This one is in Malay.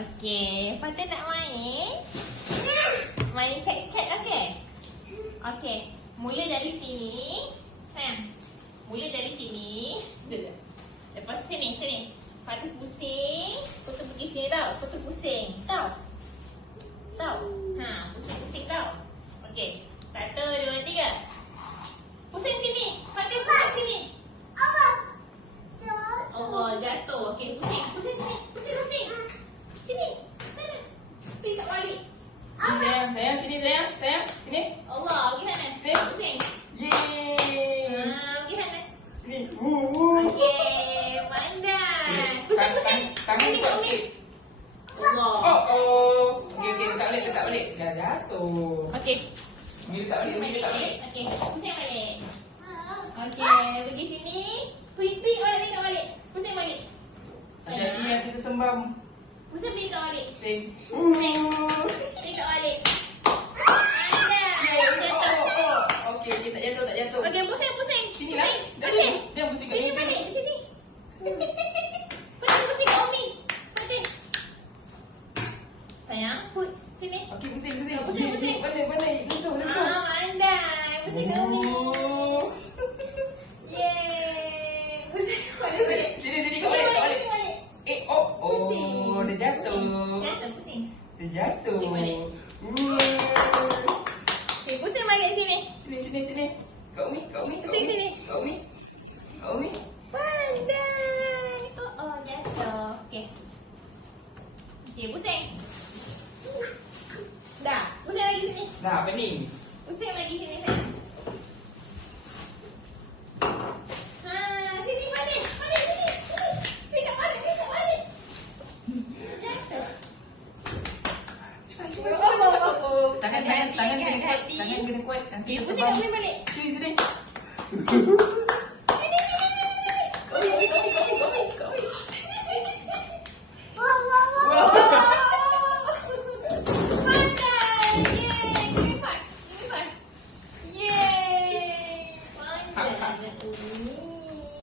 Okey, Fatih nak main? Main cat-cat, okey? Okey, mula dari sini. Sayang, mula dari sini. Lepas sini. Fatih pusing. Fatih pergi sini tau. Fatih pusing. Tahu? Pusing tau. Okey, 1, 2, 3. Pusing sini. Fatih pusing sini. Allah, jatuh. Okey, pusing sini. Pusing. Sini. Sana. Pergi kat balik. Sayang, sini sayang. Sini. Allah, pergi sana. Sini. Pusing. Yeay. Pergi sana. Sini. Okey, main dah. Pusing. Tangan kuat sikit. Allah. Oh. Okey, letak balik. Dah jatuh. Okey. Letak balik. Okey, pusing balik. Okey, pergi sini. Pergi balik. Pusing balik. Hati-hati yang kita sembam. Pusing pergi kat balik. Sing. Pergi kat balik. Ada. Okey, tak jatuh. Okey, pusing. Sini lah. Pusing. Jangan pusing kat Sini sini. balik, sini. Pusing kat Umi. Fatih. Sayang, sini. Okey, pusing. Pusing. Pandai. Let's go. Pandai. Pusing kat Umi. Yeay. Pusing balik. Sini kat balik. Pusing balik. Dia jatuh. Pusing. Dia jatuh. Pusing balik. Okay, pusing balik sini. Sini. Kak Umi. Pusing sini. Kak Umi. Pandai. Jatuh. Okay, pusing. Dah. Pusing lagi sini. Nah, apa ni? Pusing lagi sini. Sini balik. Sini. Dekat balik. Jatuh. Tangan kena kuat. Tangan kena kuat. Nanti Pusing kat Umi balik. Sini.